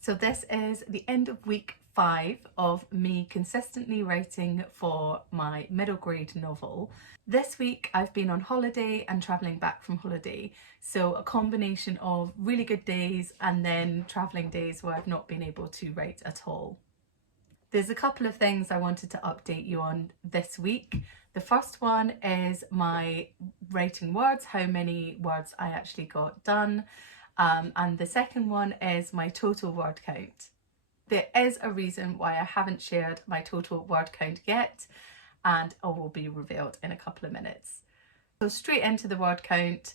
So this is the end of week 5 of me consistently writing for my middle grade novel. This week I've been on holiday and travelling back from holiday, so a combination of really good days and then travelling days where I've not been able to write at all. There's a couple of things I wanted to update you on this week. The first one is my writing words, how many words I actually got done. And the second one is my total word count. There is a reason why I haven't shared my total word count yet, and it will be revealed in a couple of minutes. So straight into the word count.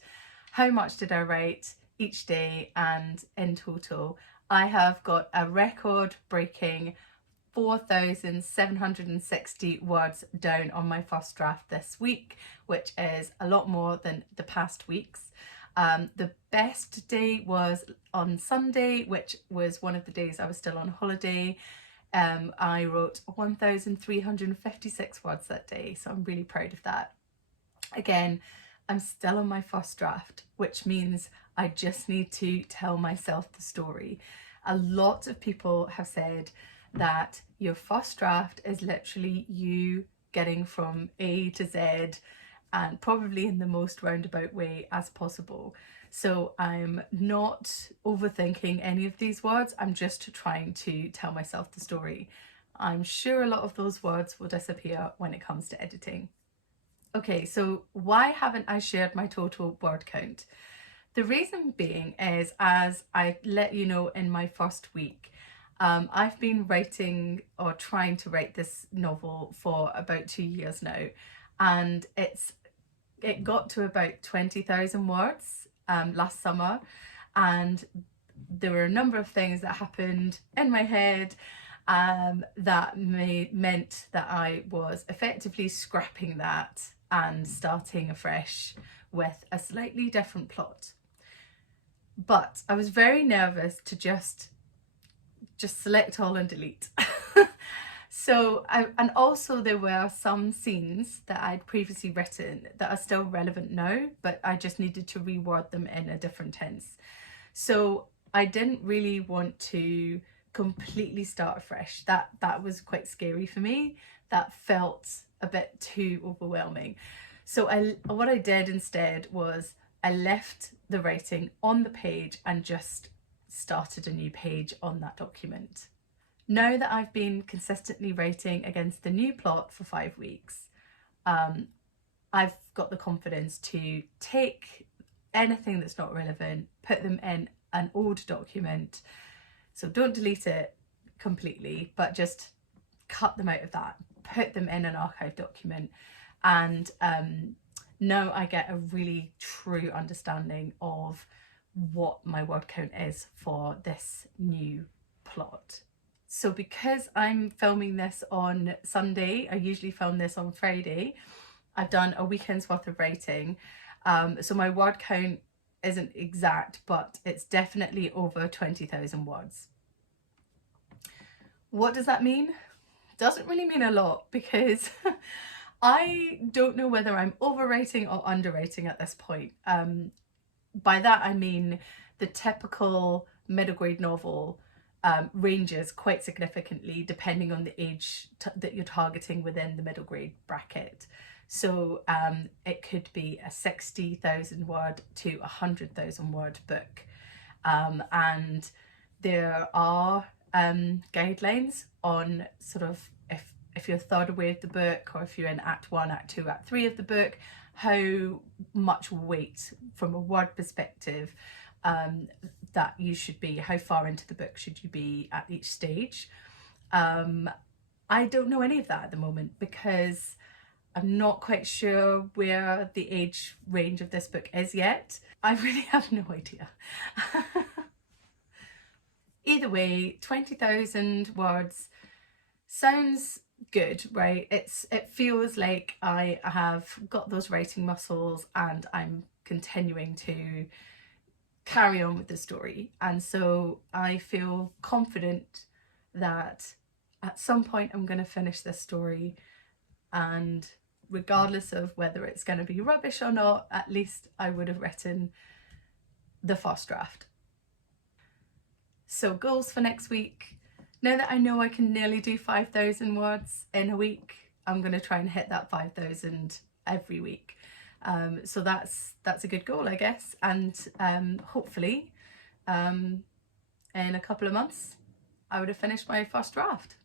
How much did I write each day and in total? I have got a record-breaking 4,760 words down on my first draft this week, which is a lot more than the past weeks. The best day was on Sunday, which was one of the days I was still on holiday. I wrote 1,356 words that day, so I'm really proud of that. Again, I'm still on my first draft, which means I just need to tell myself the story. A lot of people have said that your first draft is literally you getting from A to Z, and probably in the most roundabout way as possible. So I'm not overthinking any of these words, I'm just trying to tell myself the story. I'm sure a lot of those words will disappear when it comes to editing. Okay, so why haven't I shared my total word count? The reason being is, as I let you know in my first week, I've been writing or trying to write this novel for about 2 years now, and it got to about 20,000 words last summer, and there were a number of things that happened in my head that meant that I was effectively scrapping that and starting afresh with a slightly different plot. But I was very nervous to just select all and delete. So, and also there were some scenes that I'd previously written that are still relevant now, but I just needed to reword them in a different tense. So I didn't really want to completely start afresh. That was quite scary for me. That felt a bit too overwhelming. So what I did instead was I left the writing on the page and just started a new page on that document. Now that I've been consistently writing against the new plot for 5 weeks, I've got the confidence to take anything that's not relevant, put them in an old document. So don't delete it completely, but just cut them out of that, put them in an archive document, and now I get a really true understanding of what my word count is for this new plot. So because I'm filming this on Sunday, I usually film this on Friday, I've done a weekend's worth of writing. So my word count isn't exact, but it's definitely over 20,000 words. What does that mean? Doesn't really mean a lot, because I don't know whether I'm overwriting or underwriting at this point. By that I mean the typical middle grade novel ranges quite significantly depending on the age that you're targeting within the middle grade bracket. So it could be a 60,000 word to 100,000 word book, and there are guidelines on sort of if you're a third away of the book, or if you're in Act 1, Act 2, Act 3 of the book, how much weight from a word perspective that you should be, how far into the book should you be at each stage. I don't know any of that at the moment, because I'm not quite sure where the age range of this book is yet. I really have no idea. Either way, 20,000 words sounds good, right? It feels like I have got those writing muscles and I'm continuing to carry on with the story, and so I feel confident that at some point I'm going to finish this story, and regardless of whether it's going to be rubbish or not, at least I would have written the first draft. So goals for next week. Now that I know I can nearly do 5,000 words in a week, I'm going to try and hit that 5,000 every week. So that's a good goal, I guess. And hopefully in a couple of months I would have finished my first draft.